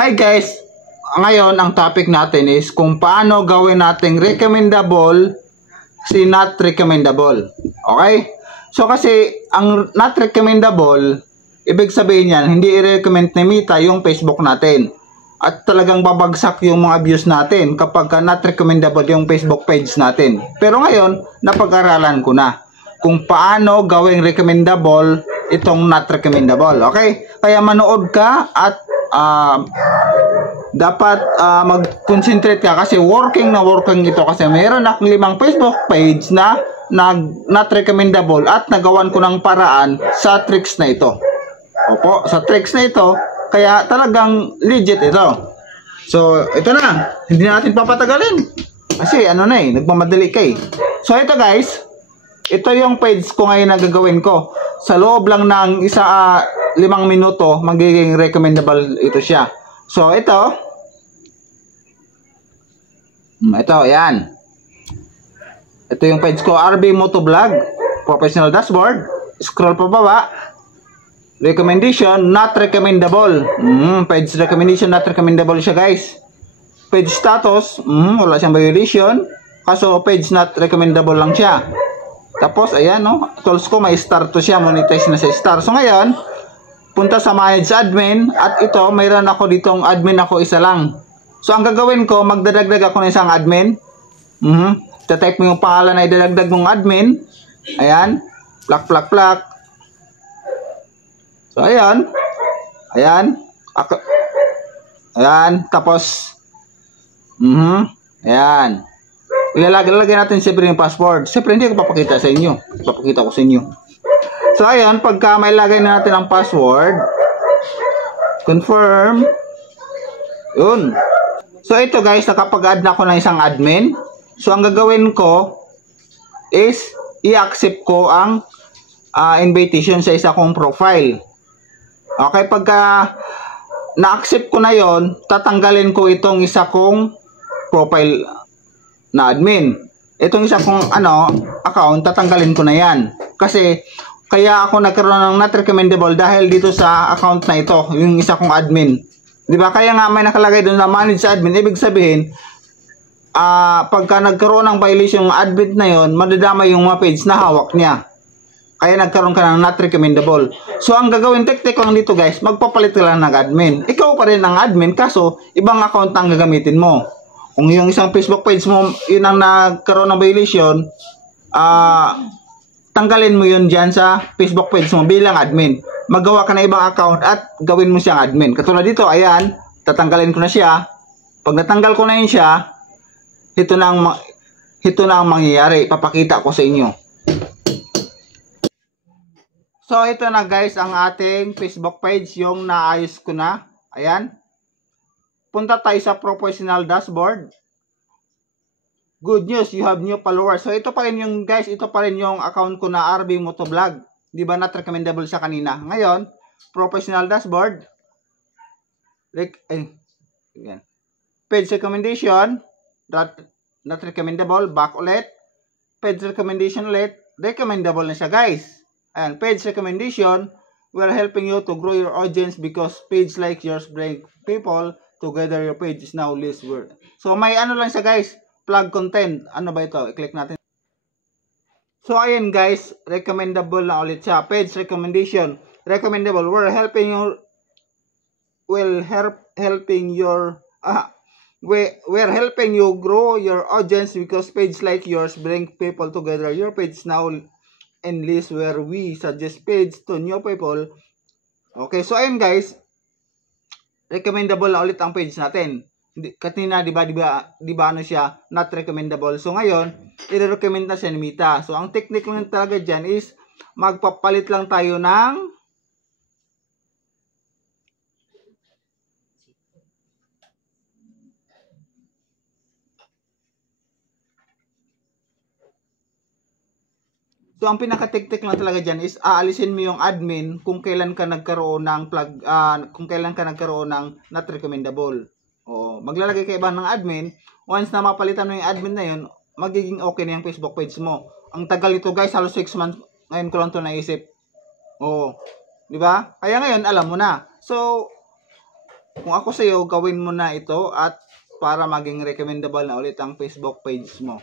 Hi guys! Ngayon, ang topic natin is kung paano gawin nating recommendable si not recommendable. Okay? So kasi, ang not recommendable, ibig sabihin yan, hindi i-recommend ni Meta yung Facebook natin. At talagang babagsak yung mga views natin kapag not recommendable yung Facebook page natin. Pero ngayon, napag-aralan ko na kung paano gawing recommendable itong not recommendable. Okay? Kaya manood ka at dapat mag-concentrate ka kasi working ito kasi mayroon akong 5 Facebook page na not recommendable at nagawan ko ng paraan sa tricks na ito. Opo, sa tricks na ito, kaya talagang legit ito. So, ito na. Hindi natin papatagalin. Kasi nagmamadali kay. So, ito guys, ito yung page ko ngayon na gagawin ko. Sa loob lang ng 5 minuto, magiging recommendable ito siya. So, ito, yan. Ito yung page ko, RB Motovlog, Professional Dashboard. Scroll pa baba. Recommendation, not recommendable. Page recommendation, not recommendable siya guys. Page status, wala siyang violation. Kaso, page not recommendable lang siya. Tapos, ayan, tools ko, may star to siya. Monetize na sa star. So, ngayon, punta sa manage admin. At ito, mayroon ako ditong admin ako isa lang. So, ang gagawin ko, magdadagdag ako ng isang admin. Type mo yung pangalan na idadagdag mong admin. Ayan. Plak. So, ayan. Ayan. Tapos, ayan. Ilalagay natin siyempre yung password. Siyempre, hindi ko papakita sa inyo. Papakita ko sa inyo. So, ayan. Pagka may lagay na natin ang password, confirm. Yun. So, ito guys, nakapag-add na ako ng isang admin. So, ang gagawin ko is i-accept ko ang invitation sa isa kong profile. Okay, pagka na-accept ko na yon, tatanggalin ko itong isa kong profile na admin. Itong isa kong account, tatanggalin ko na yan. Kasi, kaya ako nagkaroon ng not recommendable dahil dito sa account na ito, yung isa kong admin. Diba? Kaya nga may nakalagay doon na manage admin. Ibig sabihin, pagka nagkaroon ng violation ng admin na yon, madadama yung mga page na hawak niya. Kaya nagkaroon ka ng not recommendable. So, ang gagawin teknik ko lang dito guys, magpapalit ka lang ng admin. Ikaw pa rin ang admin, kaso ibang account ang gagamitin mo. Kung yung isang Facebook page mo, yun ang nagkaroon ng violation, tanggalin mo yun dyan sa Facebook page mo bilang admin. Magawa ka na ibang account at gawin mo siyang admin. Katulad dito, ayan, tatanggalin ko na siya. Pag natanggal ko na yun siya, ito na ang mangyayari. Papakita ko sa inyo. So, ito na guys ang ating Facebook page, yung naayos ko na. Ayan. Punta tayo sa professional dashboard. Good news, you have new followers. So, ito pa rin yung guys, ito pa rin yung account ko na RB Motovlog. Di ba not recommendable siya kanina? Ngayon, professional dashboard. Page recommendation, not recommendable, back ulit. Page recommendation ulit, recommendable na siya guys. And page recommendation, we are helping you to grow your audience because page like yours bring people together. Your page is now list word. So may lang siya guys, plug content. Ano ba ito? I-click natin. So ayan guys, recommendable na ulit siya. Page recommendation, recommendable. We're helping you. We're helping you grow your audience because page like yours bring people together. Your page is now in list where we suggest page to new people. Okay, so ayun guys, recommendable na ulit ang page natin. Kanina, di ba siya not recommendable. So ngayon, i-recommend na siya ni Meta. So ang technique lang talaga dyan is magpapalit lang tayo ng So, ang pinaka-teknik lang talaga dyan is aalisin mo yung admin kung kailan ka nagkaroon ng not recommendable. O, maglalagay ka iba ng admin. Once na mapalitan mo yung admin na yun, magiging okay na yung Facebook page mo. Ang tagal nito guys, halos 6 months. Ngayon ko lang ito naisip. O, di ba? Kaya ngayon, alam mo na. So, Kung ako sa'yo, gawin mo na ito at para maging recommendable na ulit ang Facebook page mo.